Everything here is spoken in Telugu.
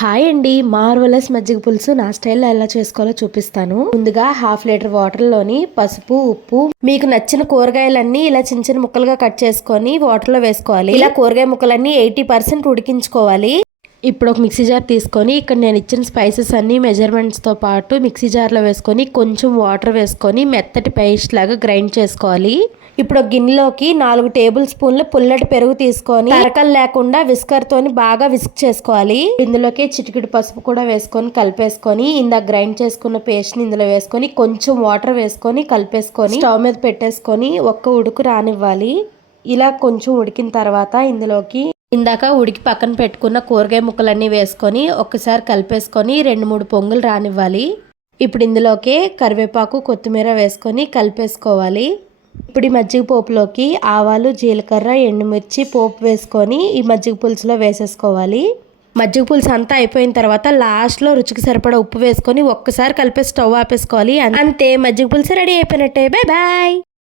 హాయ్ అండి, మార్వలస్ మజ్జిగ పులుసు నా స్టైల్లో ఎలా చేసుకోవాలో చూపిస్తాను. ముందుగా 1/2 లీటర్ వాటర్ లోని పసుపు, ఉప్పు, మీకు నచ్చిన కూరగాయలన్నీ ఇలా చిన్న చిన్న ముక్కలుగా కట్ చేసుకొని వాటర్ లో వేసుకోవాలి. ఇలా కూరగాయ ముక్కలన్నీ 80% ఉడికించుకోవాలి. ఇప్పుడు ఒక మిక్సీ జార్ తీసుకొని ఇక్కడ నేను ఇచ్చిన స్పైసెస్ అన్ని మెజర్మెంట్స్ తో పాటు మిక్సీ జార్ లో వేసుకొని కొంచెం వాటర్ వేసుకొని మెత్తటి పేస్ట్ లాగా గ్రైండ్ చేసుకోవాలి. ఇప్పుడు ఒక గిన్నెలోకి 4 టేబుల్ స్పూన్ల పుల్లటి పెరుగు తీసుకొని తరకలు లేకుండా విస్కర్ తోని బాగా విస్క్ చేసుకోవాలి. ఇందులోకి చిటికెడు పసుపు కూడా వేసుకొని కలిపేసుకొని ఇందాక గ్రైండ్ చేసుకున్న పేస్ట్ ని ఇందులో వేసుకొని కొంచెం వాటర్ వేసుకొని కలిపేసుకొని స్టవ్ మీద పెట్టేసుకొని ఒక్క ఉడుకు రానివ్వాలి. ఇలా కొంచెం ఉడికిన తర్వాత ఇందులోకి ఇందాక ఉడికి పక్కన పెట్టుకున్న కూరగాయ ముక్కలన్నీ వేసుకొని ఒక్కసారి కలిపేసుకొని 2-3 పొంగులు రానివ్వాలి. ఇప్పుడు ఇందులోకి కరివేపాకు, కొత్తిమీర వేసుకొని కలిపేసుకోవాలి. ఇప్పుడు ఈ మజ్జిగ పోపులోకి ఆవాలు, జీలకర్ర, ఎండుమిర్చి పోపు వేసుకొని ఈ మజ్జిగ పులుసులో వేసేసుకోవాలి. మజ్జిగ పులుసు అంతా అయిపోయిన తర్వాత లాస్ట్లో రుచికి సరిపడా ఉప్పు వేసుకొని ఒక్కసారి కలిపేసి స్టవ్ ఆపేసుకోవాలి. అంతే, మజ్జిగ పులుసు రెడీ అయిపోయినట్టే. Bye bye.